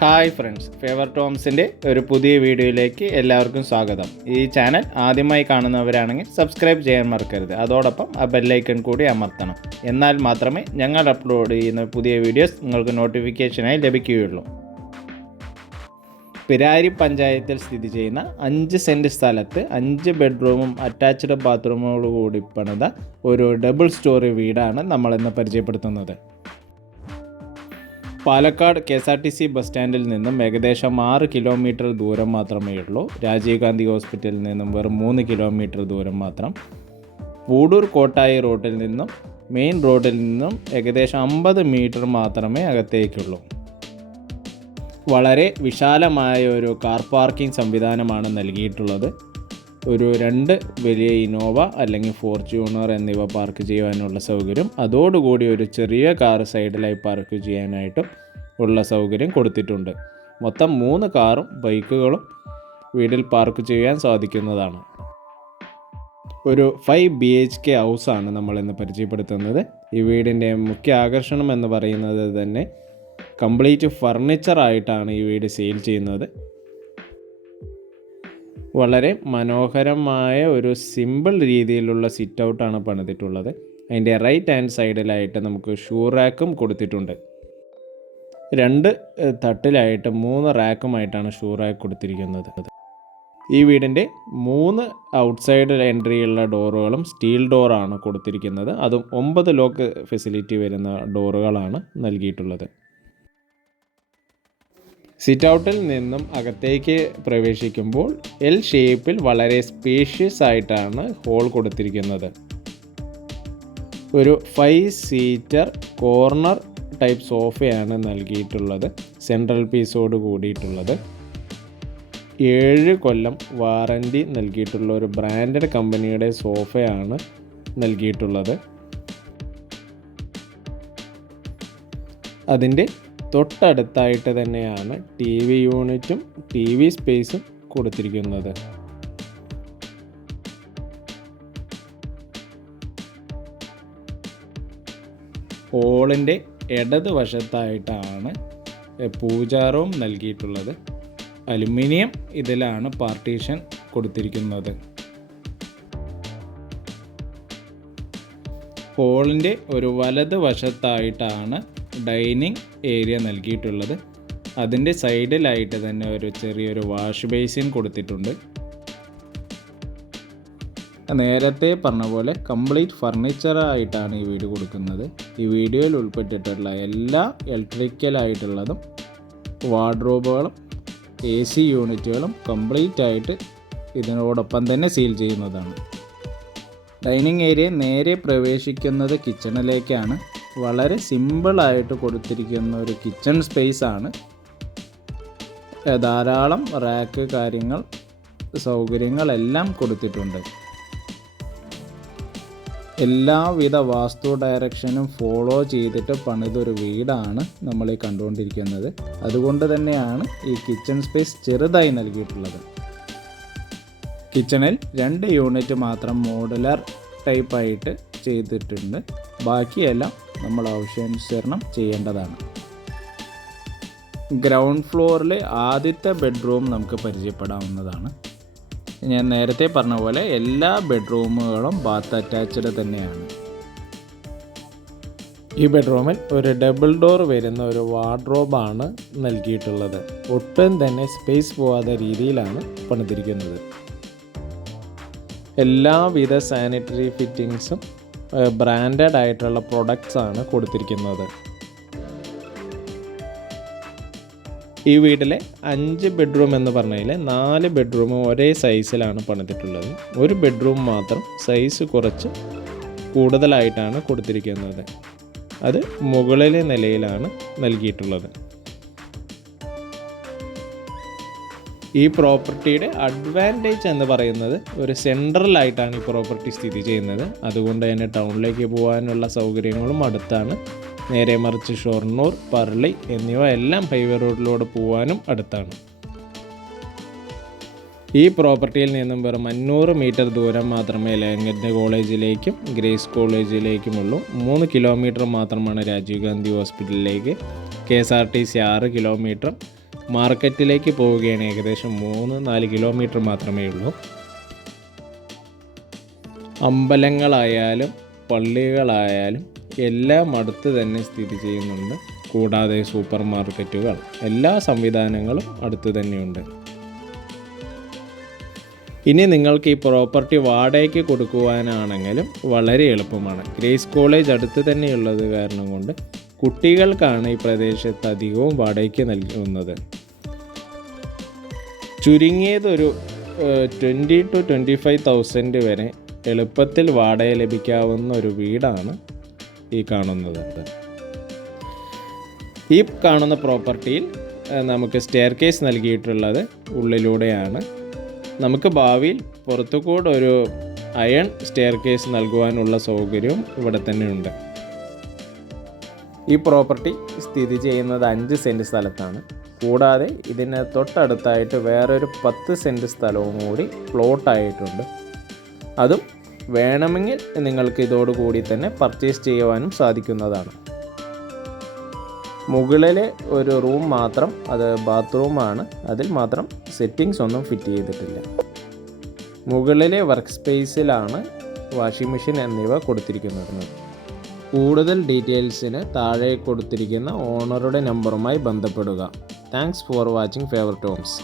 Hi friends, favour ടോംസിൻ്റെ ഒരു പുതിയ വീഡിയോയിലേക്ക് എല്ലാവർക്കും സ്വാഗതം. ഈ ചാനൽ ആദ്യമായി കാണുന്നവരാണെങ്കിൽ സബ്സ്ക്രൈബ് ചെയ്യാൻ മറക്കരുത്. അതോടൊപ്പം ആ ബെല്ലൈക്കൺ കൂടി അമർത്തണം. എന്നാൽ മാത്രമേ ഞങ്ങൾ അപ്ലോഡ് ചെയ്യുന്ന പുതിയ വീഡിയോസ് നിങ്ങൾക്ക് നോട്ടിഫിക്കേഷനായി ലഭിക്കുകയുള്ളൂ. പിരാരി പഞ്ചായത്തിൽ സ്ഥിതി ചെയ്യുന്ന 5 സെൻറ്റ് സ്ഥലത്ത് 5 ബെഡ്റൂമും അറ്റാച്ച്ഡ് ബാത്റൂമോട് കൂടി പണിത ഒരു ഡബിൾ സ്റ്റോറി വീടാണ് നമ്മളിന്ന് പരിചയപ്പെടുത്തുന്നത്. പാലക്കാട് KSRTC ബസ് സ്റ്റാൻഡിൽ നിന്നും ഏകദേശം 6 കിലോമീറ്റർ ദൂരം മാത്രമേ ഉള്ളൂ. രാജീവ് ഗാന്ധി ഹോസ്പിറ്റലിൽ നിന്നും വെറും 3 കിലോമീറ്റർ ദൂരം മാത്രം. പൂടൂർ കോട്ടായി റോഡിൽ നിന്നും മെയിൻ റോഡിൽ നിന്നും ഏകദേശം 50 മീറ്റർ മാത്രമേ അകത്തേക്കുള്ളൂ. വളരെ വിശാലമായ ഒരു കാർ പാർക്കിംഗ് സംവിധാനമാണ് നൽകിയിട്ടുള്ളത്. ഒരു 2 വലിയ ഇന്നോവ അല്ലെങ്കിൽ ഫോർച്യൂണർ എന്നിവ പാർക്ക് ചെയ്യാനുള്ള സൗകര്യം, അതോടുകൂടി ഒരു ചെറിയ കാർ സൈഡിലായി പാർക്ക് ചെയ്യാനായിട്ടും ഉള്ള സൗകര്യം കൊടുത്തിട്ടുണ്ട്. മൊത്തം 3 കാറും ബൈക്കുകളും വീട്ടിൽ പാർക്ക് ചെയ്യാൻ സാധിക്കുന്നതാണ്. ഒരു 5 BHK ഹൗസാണ് നമ്മളിന്ന് പരിചയപ്പെടുത്തുന്നത്. ഈ വീടിൻ്റെ മുഖ്യ ആകർഷണം എന്ന് പറയുന്നത് തന്നെ കംപ്ലീറ്റ് ഫർണിച്ചറായിട്ടാണ് ഈ വീട് സെയിൽ ചെയ്യുന്നത്. വളരെ മനോഹരമായ ഒരു സിമ്പിൾ രീതിയിലുള്ള സിറ്റ് ഔട്ടാണ് പണിതിട്ടുള്ളത്. അതിൻ്റെ റൈറ്റ് ഹാൻഡ് സൈഡിലായിട്ട് നമുക്ക് ഷൂ റാക്കും കൊടുത്തിട്ടുണ്ട്. 2 തട്ടിലായിട്ട് 3 റാക്കുമായിട്ടാണ് ഷൂ റാക്ക് കൊടുത്തിരിക്കുന്നത്. ഈ വീടിൻ്റെ 3 ഔട്ട്സൈഡ് എൻട്രിയുള്ള ഡോറുകളും സ്റ്റീൽ ഡോറാണ് കൊടുത്തിരിക്കുന്നത്. അതും 9 ലോക്ക് ഫെസിലിറ്റി വരുന്ന ഡോറുകളാണ് നൽകിയിട്ടുള്ളത്. സിറ്റ് ഔട്ടിൽ നിന്നും അകത്തേക്ക് പ്രവേശിക്കുമ്പോൾ L ഷേപ്പിൽ വളരെ സ്പേഷ്യസ് ആയിട്ടാണ് ഹോൾ കൊടുത്തിരിക്കുന്നത്. ഒരു 5 സീറ്റർ കോർണർ ടൈപ്പ് സോഫയാണ് നൽകിയിട്ടുള്ളത്. സെൻട്രൽ പീസോട് കൂടിയിട്ടുള്ളത്. 7 കൊല്ലം വാറൻറ്റി നൽകിയിട്ടുള്ള ഒരു ബ്രാൻഡഡ് കമ്പനിയുടെ സോഫയാണ് നൽകിയിട്ടുള്ളത്. അതിൻ്റെ തൊട്ടടുത്തായിട്ട് തന്നെയാണ് TV യൂണിറ്റും TV സ്പേസും കൊടുത്തിരിക്കുന്നത്. ഹോളിൻ്റെ ഇടത് വശത്തായിട്ടാണ് പൂജാ റൂം നൽകിയിട്ടുള്ളത്. അലുമിനിയം ഇതിലാണ് പാർട്ടീഷൻ കൊടുത്തിരിക്കുന്നത്. ഹോളിൻ്റെ ഒരു വലത് വശത്തായിട്ടാണ് ഡൈനിങ് ഏരിയ നൽകിയിട്ടുള്ളത്. അതിൻ്റെ സൈഡിലായിട്ട് തന്നെ ഒരു ചെറിയൊരു വാഷ് ബേസിൻ കൊടുത്തിട്ടുണ്ട്. നേരത്തെ പറഞ്ഞ പോലെ കംപ്ലീറ്റ് ഫർണിച്ചറായിട്ടാണ് ഈ വീട് കൊടുക്കുന്നത്. ഈ വീഡിയോയിൽ ഉൾപ്പെട്ടിട്ടുള്ള എല്ലാ ഇലക്ട്രിക്കലായിട്ടുള്ളതും വാർഡ്രോബുകളും AC യൂണിറ്റുകളും കംപ്ലീറ്റ് ആയിട്ട് ഇതിനോടൊപ്പം തന്നെ സീൽ ചെയ്യുന്നതാണ്. ഡൈനിങ് ഏരിയ നേരെ പ്രവേശിക്കുന്നത് കിച്ചണിലേക്കാണ്. വളരെ സിമ്പിളായിട്ട് കൊടുത്തിരിക്കുന്ന ഒരു കിച്ചൺ സ്പേസ് ആണ്. ധാരാളം റാക്ക് കാര്യങ്ങൾ സൗകര്യങ്ങളെല്ലാം കൊടുത്തിട്ടുണ്ട്. എല്ലാവിധ വാസ്തു ഡയറക്ഷനും ഫോളോ ചെയ്തിട്ട് പണിതൊരു വീടാണ് നമ്മൾ ഈ കണ്ടുകൊണ്ടിരിക്കുന്നത്. അതുകൊണ്ട് തന്നെയാണ് ഈ കിച്ചൺ സ്പേസ് ചെറുതായി നൽകിയിട്ടുള്ളത്. കിച്ചണിൽ 2 യൂണിറ്റ് മാത്രം മോഡുലർ ടൈപ്പായിട്ട് ചെയ്തിട്ടുണ്ട്. ബാക്കിയെല്ലാം നമ്മൾ ആവശ്യാനുസരണം ചെയ്യേണ്ടതാണ്. ഗ്രൗണ്ട് ഫ്ലോറിൽ ആദ്യത്തെ ബെഡ്റൂം നമുക്ക് പരിചയപ്പെടാവുന്നതാണ്. ഞാൻ നേരത്തെ പറഞ്ഞ പോലെ എല്ലാ ബെഡ്റൂമുകളും ബാത്ത് അറ്റാച്ച്ഡ് തന്നെയാണ്. ഈ ബെഡ്റൂമിൽ ഒരു ഡബിൾ ഡോർ വരുന്ന ഒരു വാർഡ്രോബാണ് നൽകിയിട്ടുള്ളത്. ഒട്ടും തന്നെ സ്പേസ് പോകാത്ത രീതിയിലാണ് പണിതിരിക്കുന്നത്. എല്ലാവിധ സാനിറ്ററി ഫിറ്റിങ്സും ബ്രാൻഡഡ് ആയിട്ടുള്ള പ്രൊഡക്ട്സ് ആണ് കൊടുത്തിരിക്കുന്നത്. ഈ വീട്ടിലെ 5 ബെഡ്റൂം എന്ന് പറഞ്ഞതിൽ 4 ബെഡ്റൂമും ഒരേ സൈസിലാണ് പണിതിട്ടുള്ളത്. ഒരു ബെഡ്റൂം മാത്രം സൈസ് കുറച്ച് കൂടുതലായിട്ടാണ് കൊടുത്തിരിക്കുന്നത്. അത് മുകളിലെ നിലയിലാണ് നൽകിയിട്ടുള്ളത്. ഈ പ്രോപ്പർട്ടിയുടെ അഡ്വാൻറ്റേജ് എന്ന് പറയുന്നത് ഒരു സെൻട്രലായിട്ടാണ് ഈ പ്രോപ്പർട്ടി സ്ഥിതി ചെയ്യുന്നത്. അതുകൊണ്ട് തന്നെ ടൗണിലേക്ക് പോകാനുള്ള സൗകര്യങ്ങളും അടുത്താണ്. നേരെ മറിച്ച് ഷൊർണൂർ, പർളി എന്നിവ എല്ലാം ഹൈവേ റോഡിലൂടെ പോകാനും അടുത്താണ്. ഈ പ്രോപ്പർട്ടിയിൽ നിന്നും വെറും 500 മീറ്റർ ദൂരം മാത്രമേ ലാംഗറ്റ് കോളേജിലേക്കും ഗ്രേസ് കോളേജിലേക്കുമുള്ളൂ. 3 കിലോമീറ്റർ മാത്രമാണ് രാജീവ് ഗാന്ധി ഹോസ്പിറ്റലിലേക്ക്. KSRTC 6 കിലോമീറ്റർ, മാർക്കറ്റിലേക്ക് പോവുകയാണ് ഏകദേശം 3-4 കിലോമീറ്റർ മാത്രമേ ഉള്ളൂ. അമ്പലങ്ങളായാലും പള്ളികളായാലും എല്ലാം അടുത്ത് തന്നെ സ്ഥിതി ചെയ്യുന്നുണ്ട്. കൂടാതെ സൂപ്പർ മാർക്കറ്റുകൾ, എല്ലാ സംവിധാനങ്ങളും അടുത്ത് തന്നെയുണ്ട്. ഇനി നിങ്ങൾക്ക് ഈ പ്രോപ്പർട്ടി വാടകയ്ക്ക് കൊടുക്കുവാനാണെങ്കിലും വളരെ എളുപ്പമാണ്. ഗ്രേസ് കോളേജ് അടുത്ത് തന്നെയുള്ളത് കാരണം കൊണ്ട് കുട്ടികൾക്കാണ് ഈ പ്രദേശത്ത് അധികവും വാടകയ്ക്ക് നൽകുന്നത്. ചുരുങ്ങിയതൊരു 20,000 to 25,000 വരെ എളുപ്പത്തിൽ വാടക ലഭിക്കാവുന്ന ഒരു വീടാണ് ഈ കാണുന്നത്. ഈ കാണുന്ന പ്രോപ്പർട്ടിയിൽ നമുക്ക് സ്റ്റെയർ കേസ് നൽകിയിട്ടുള്ളത് ഉള്ളിലൂടെയാണ്. നമുക്ക് ഭാവിയിൽ പുറത്തുകൂടെ ഒരു അയൺ സ്റ്റെയർ കേസ് നൽകുവാനുള്ള സൗകര്യവും ഇവിടെ തന്നെയുണ്ട്. ഈ പ്രോപ്പർട്ടി സ്ഥിതി ചെയ്യുന്നത് 5 സെൻറ്റ് സ്ഥലത്താണ്. കൂടാതെ ഇതിന് തൊട്ടടുത്തായിട്ട് വേറൊരു 10 സെൻറ്റ് സ്ഥലവും കൂടി പ്ലോട്ടായിട്ടുണ്ട്. അതും വേണമെങ്കിൽ നിങ്ങൾക്ക് ഇതോടുകൂടി തന്നെ പർച്ചേസ് ചെയ്യുവാനും സാധിക്കുന്നതാണ്. മുകളിലെ ഒരു റൂം മാത്രം, അത് ബാത്റൂമാണ്, അതിൽ മാത്രം സെറ്റിങ്സ് ഒന്നും ഫിറ്റ് ചെയ്തിട്ടില്ല. മുകളിലെ വർക്ക് സ്പേസിലാണ് വാഷിംഗ് മെഷീൻ എന്നിവ കൊടുത്തിരിക്കുന്നത്. കൂടുതൽ ഡീറ്റെയിൽസിന് താഴെ കൊടുത്തിരിക്കുന്ന ഓണറുടെ നമ്പറുമായി ബന്ധപ്പെടുക. Thanks for watching favourite Holmes.